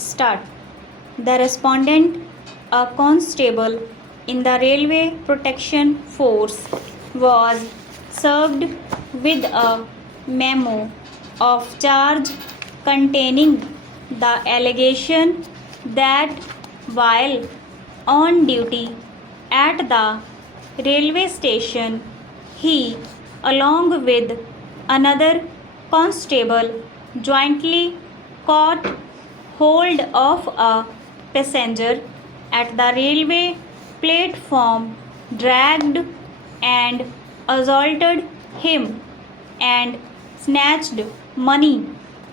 Start. The respondent, a constable in the Railway Protection Force, was served with a memo of charge containing the allegation that while on duty at the railway station, he, along with another constable, jointly caught hold of a passenger at the railway platform, dragged and assaulted him, and snatched money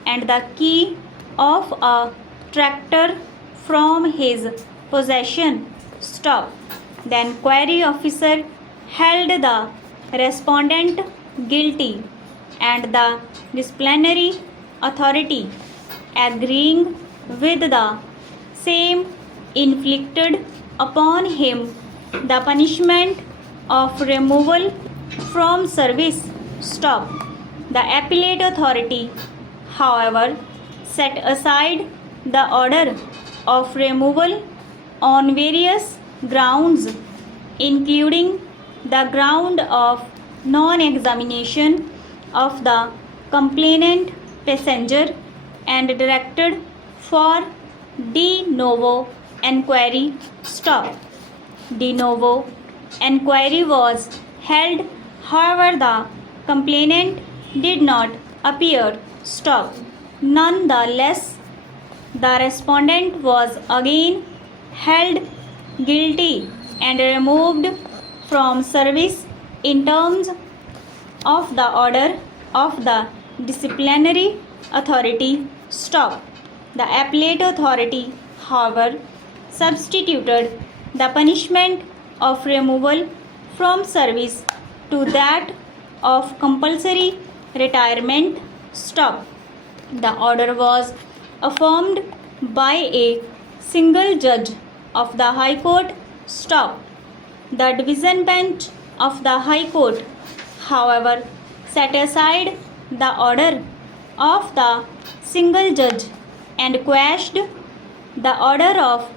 and the key of a tractor from his possession. Stop. The inquiry officer held the respondent guilty, and the disciplinary authority, agreeing with the same, inflicted upon him the punishment of removal from service. Stop. The appellate authority, however, set aside the order of removal on various grounds, including the ground of non-examination of the complainant passenger, and directed for de novo enquiry. Stop. De novo enquiry was held, however, the complainant did not appear. Stop. Nonetheless, the respondent was again held guilty and removed from service in terms of the order of the disciplinary authority. Stop. The appellate authority, however, substituted the punishment of removal from service to that of compulsory retirement. Stop. The order was affirmed by a single judge of the High Court. Stop. The division bench of the High Court, however, set aside the order of the single judge and quashed the order of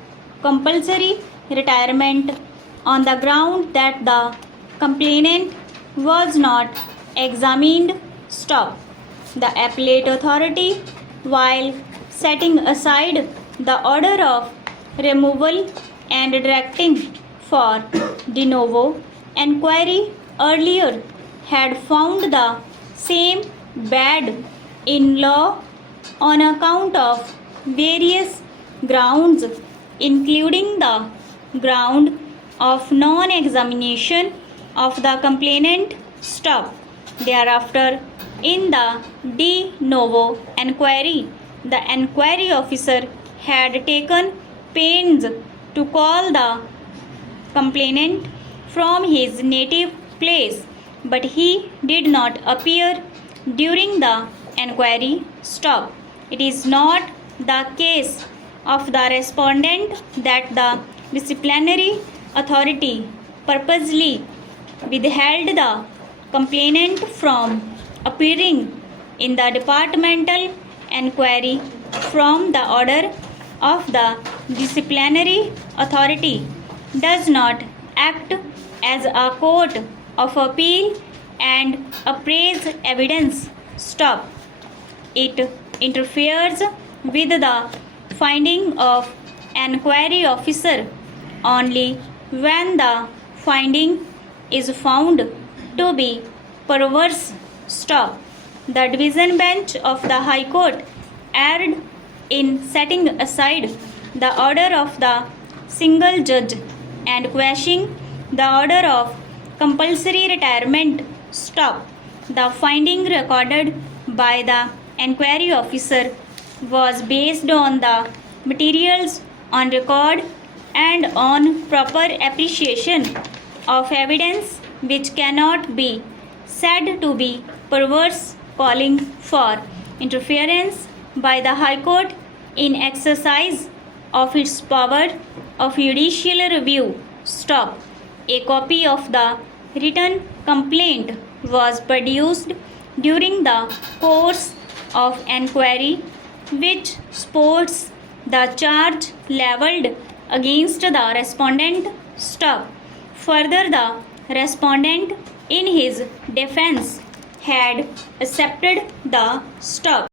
compulsory retirement on the ground that the complainant was not examined. Stop. The appellate authority, while setting aside the order of removal and directing for de novo enquiry earlier, had found the same bad in law on account of various grounds, including the ground of non-examination of the complainant. Stop. Thereafter, in the de novo enquiry, the enquiry officer had taken pains to call the complainant from his native place, but he did not appear during the enquiry. Stop. It is not the case of the respondent that the disciplinary authority purposely withheld the complainant from appearing in the departmental enquiry from the order of the disciplinary authority, does not act as a court of appeal and appraise evidence. Stop. It interferes with the finding of enquiry officer only when the finding is found to be perverse. Stop. The division bench of the High Court erred in setting aside the order of the single judge and quashing the order of compulsory retirement. Stop. The finding recorded by the enquiry officer was based on the materials on record and on proper appreciation of evidence, which cannot be said to be perverse, calling for interference by the High Court in exercise of its power of judicial review. Stop. A copy of the written complaint was produced during the course of enquiry, which sports the charge leveled against the respondent stuck. Further, the respondent, in his defense, had accepted the stuff.